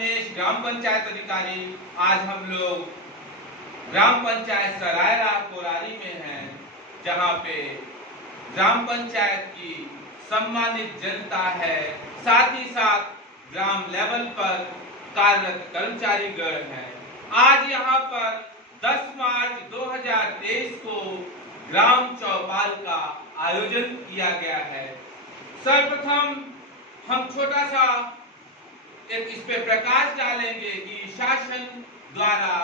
रमेश, ग्राम पंचायत अधिकारी। आज हम लोग ग्राम पंचायत सरायरा कोरारी में हैं, जहां पे ग्राम पंचायत की सम्मानित जनता है, साथ ही साथ ग्राम लेवल पर कार्यरत कर्मचारीगण हैं। आज यहां पर 10 मार्च 2023 को ग्राम चौपाल का आयोजन किया गया है। सर्वप्रथम हम छोटा सा इस पे प्रकाश डालेंगे कि शासन द्वारा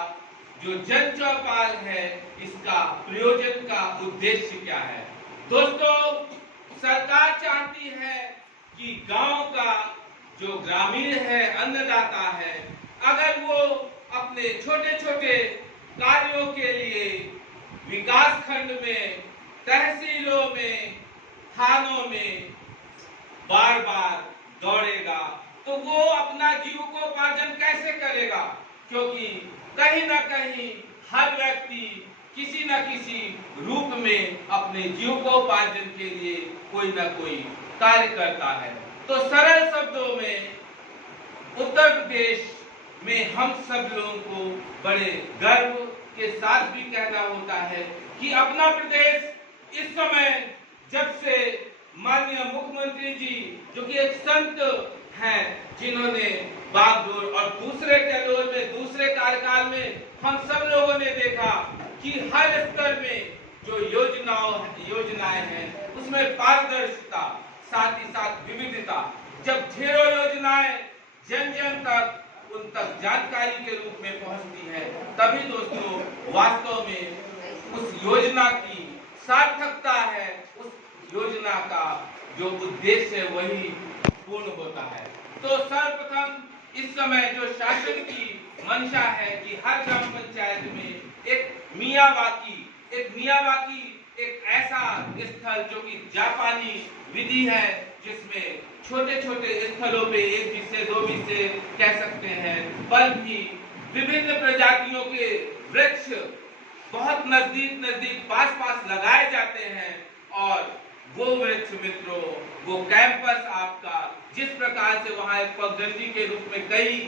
जो जन चौपाल है, इसका प्रयोजन का उद्देश्य क्या है। दोस्तों, सरकार चाहती है कि गांव का जो ग्रामीण है, अन्नदाता है, अगर वो अपने छोटे छोटे कार्यों के लिए विकास खंड में, तहसीलों में, थानों में बार बार दौड़ेगा तो वो अपना जीविकोपार्जन कैसे करेगा, क्योंकि कहीं ना कहीं हर व्यक्ति किसी न किसी रूप में अपने जीविकोपार्जन के लिए कोई ना कोई कार्य करता है। तो सरल शब्दों में उत्तर प्रदेश में हम सब लोगों को बड़े गर्व के साथ भी कहना होता है कि अपना प्रदेश इस समय, जब से माननीय मुख्यमंत्री जी जो कि एक संत हैं, जिन्होंने बागडोर और दूसरे टेलोर में, दूसरे कार्यकाल में हम सब लोगों ने देखा कि हर स्तर में जो योजनाएं हैं उसमें पारदर्शिता, साथ ही साथ विविधता। जब ढेरों योजनाएं जन जन तक, उन तक जानकारी के रूप में पहुंचती है, तभी दोस्तों वास्तव में उस योजना की सार्थकता है, उस योजना का जो उद्देश्य है वही पूर्ण होता है। तो सर्वप्रथम इस समय जो शासन की मंशा है कि हर ग्राम पंचायत में एक मियावाकी एक ऐसा स्थल जो कि जापानी विधि है, जिसमें छोटे छोटे स्थलों पे 1 बिस्से 2 बिस्से कह सकते हैं, बल्कि विभिन्न प्रजातियों के वृक्ष बहुत नजदीक पास लगाए जाते हैं। और वो वृक्ष मित्रों, वो कैंपस आपका जिस प्रकार से वहां एक पगडंडी के रूप में कई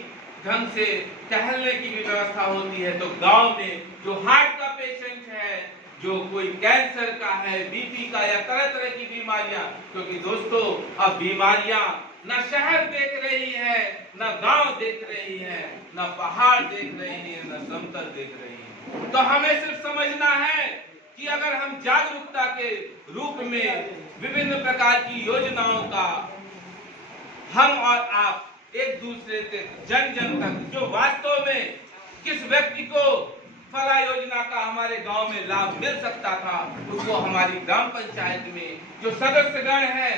ढंग से टहलने की भी व्यवस्था होती है, तो गांव में जो हार्ट का पेशेंट है, जो कोई कैंसर का है, बीपी का या तरह तरह की बीमारियां, क्योंकि दोस्तों अब बीमारियां न शहर देख रही है, न गांव देख रही है, न पहाड़ देख रही है, न समतल देख रही है। तो हमें सिर्फ समझना है कि अगर हम जागरूकता के रूप में विभिन्न प्रकार की योजनाओं का हम और आप एक दूसरे से जन तक, जो वास्तव में किस व्यक्ति को फला योजना का हमारे गांव में लाभ मिल सकता था, उसको हमारी ग्राम पंचायत में जो सदस्यगण है,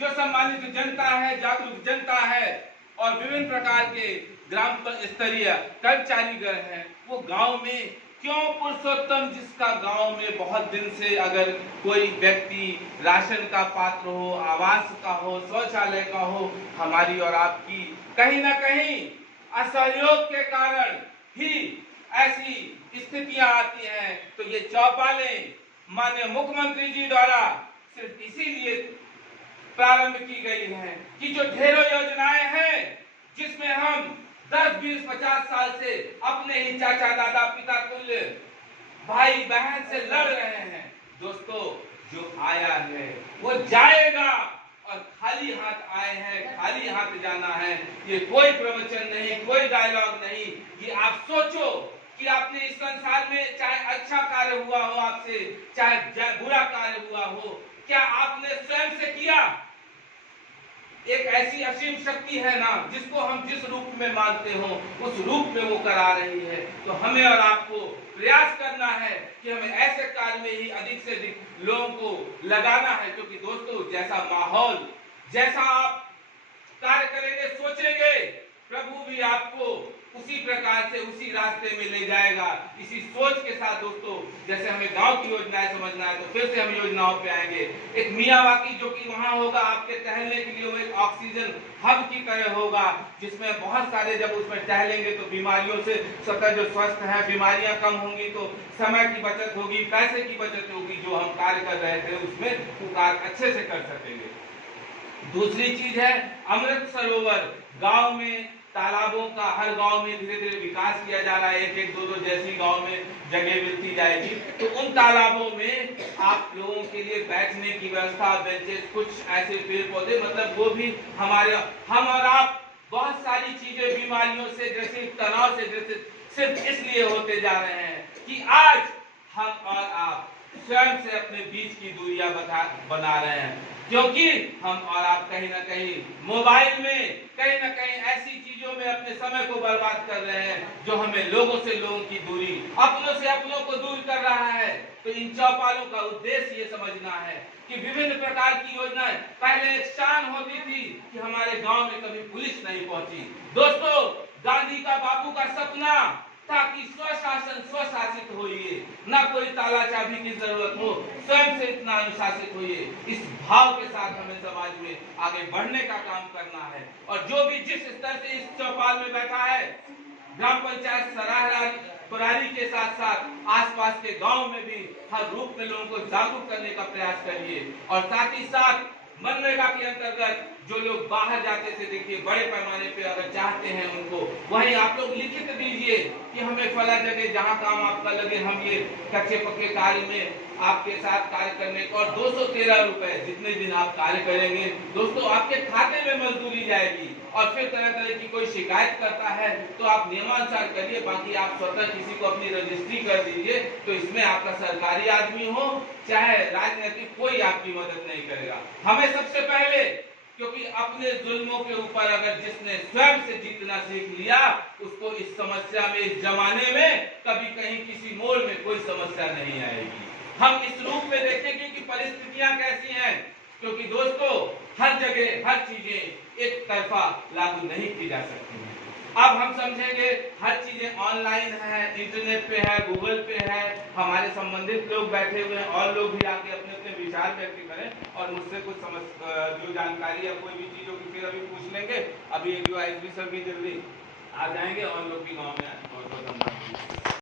जो सम्मानित जनता है, जागरूक जनता है, और विभिन्न प्रकार के ग्राम स्तरीय कर्मचारीगण हैं, वो गांव में क्यों पुरुषोत्तम, जिसका गांव में बहुत दिन से अगर कोई व्यक्ति राशन का पात्र हो, आवास का हो, शौचालय का हो, हमारी और आपकी कहीं ना कहीं असहयोग के कारण ही ऐसी स्थितियां आती हैं। तो ये चौपालें माननीय मुख्यमंत्री जी द्वारा सिर्फ इसीलिए प्रारंभ की गई है कि जो ढेरों योजनाएं हैं, जिसमें हम 10, 20, 50 साल से अपने ही चाचा, दादा, पिता तुल्य भाई बहन से लड़ रहे हैं, दोस्तों जो आया है वो जाएगा, और खाली हाथ आए हैं, खाली हाथ जाना है। ये कोई प्रवचन नहीं, कोई डायलॉग नहीं। ये आप सोचो कि आपने इस संसार में चाहे अच्छा कार्य हुआ हो आपसे, चाहे बुरा कार्य हुआ हो, क्या आपने स्वयं से किया? एक ऐसी असीम शक्ति है ना, जिसको हम जिस रूप में मानते हो उस रूप में वो करा रही है। तो हमें और आपको प्रयास करना है कि हमें ऐसे कार्य में ही अधिक से अधिक लोगों को लगाना है, क्योंकि दोस्तों जैसा माहौल, जैसा आप कार्य करेंगे, सोचेंगे, प्रभु भी आपको उसी प्रकार से उसी रास्ते में ले जाएगा। इसी सोच के साथ दोस्तों, जैसे हमें गांव की योजनाएं समझना है, तो फिर से हम योजनाओं पे आएंगे। एक मियावाकी जो कि वहां होगा आपके टहलने के लिए, वो एक ऑक्सीजन हब की तरह होगा, जिसमें बहुत सारे, जब उसमें टहलेंगे तो बीमारियों से सतत जो स्वस्थ है, बीमारियां कम होंगी, तो समय की बचत होगी, पैसे की बचत होगी। जो हम कार्य कर रहे थे उसमें वो कार्य अच्छे से कर सकेंगे। दूसरी चीज है अमृत सरोवर। गांव में तालाबों का हर गांव में धीरे धीरे विकास किया जा रहा है, एक एक दो दो जैसी गांव में जगह मिलती जाएगी। तो उन तालाबों में आप लोगों के लिए बैठने की व्यवस्था, बेंचेस, कुछ ऐसे पेड़ पौधे, मतलब वो भी हमारे, हम और आप बहुत सारी चीजें बीमारियों से, जैसे तनाव से, जैसे सिर्फ इसलिए होते जा रहे हैं कि आज हम और आप स्वयं से अपने बीच की दूरियां बना रहे हैं, क्योंकि हम और आप कहीं ना कहीं मोबाइल में, कहीं ना कहीं ऐसी चीजों में अपने समय को बर्बाद कर रहे हैं जो हमें लोगों से लोगों की दूरी, अपनों से अपनों को दूर कर रहा है। तो इन चौपालों का उद्देश्य ये समझना है कि विभिन्न प्रकार की योजनाएं, पहले एक शान होती थी कि हमारे गांव में कभी पुलिस नहीं पहुंची। दोस्तों, गांधी का, बापू का सपना ताकि स्वशासन, स्वशासित होइए, ना कोई ताला चाबी की जरूरत हो, स्वयं से इतना अनुशासित होइए। इस भाव के साथ हमें समाज में आगे बढ़ने का काम करना है। और जो भी जिस स्तर से इस चौपाल में बैठा है, ग्राम पंचायत सराहरारी के साथ साथ आसपास के गांव में भी हर रूप में लोगों को जागरूक करने का प्रयास करिए। और साथ ही साथ मनरेगा के अंतर्गत जो लोग बाहर जाते थे, देखिए बड़े पैमाने पे अगर चाहते हैं उनको, वहीं आप लोग लिखित दीजिए कि हमें फला जगह जहां काम आपका लगे, हम ये कच्चे पक्के कार्य में आपके साथ कार्य करने को, और 213 रुपए जितने दिन आप कार्य करेंगे दोस्तों आपके खाते में मजदूरी जाएगी। और फिर तरह तरह की कोई शिकायत करता है तो आप नियमानुसार करिए, बाकी आप स्वतः किसी को अपनी रजिस्ट्री कर दीजिए। तो इसमें आपका सरकारी आदमी हो चाहे राजनीतिक, कोई आपकी मदद नहीं करेगा। हमें सबसे पहले, क्योंकि अपने जुल्मों के ऊपर अगर जिसने स्वयं से जीतना सीख लिया, उसको इस समस्या में, इस जमाने में कभी कहीं किसी मोड़ में कोई समस्या नहीं आएगी। हम इस रूप में देखेंगे कि परिस्थितियां कैसी हैं, क्योंकि दोस्तों हर जगह हर चीजें एक तरफा लागू नहीं की जा सकती हैं। अब हम समझेंगे हर चीजें ऑनलाइन है, इंटरनेट पे है, गूगल पे है, हमारे संबंधित लोग बैठे हुए हैं, और लोग भी आके अपने अपने विचार व्यक्त करें और मुझसे कुछ जो जानकारी या कोई भी चीजों की फिर अभी पूछ लेंगे। अभी जो आईएसबी सर भी जल्दी आ जाएंगे और लोग भी गाँव में आए। बहुत बहुत धन्यवाद।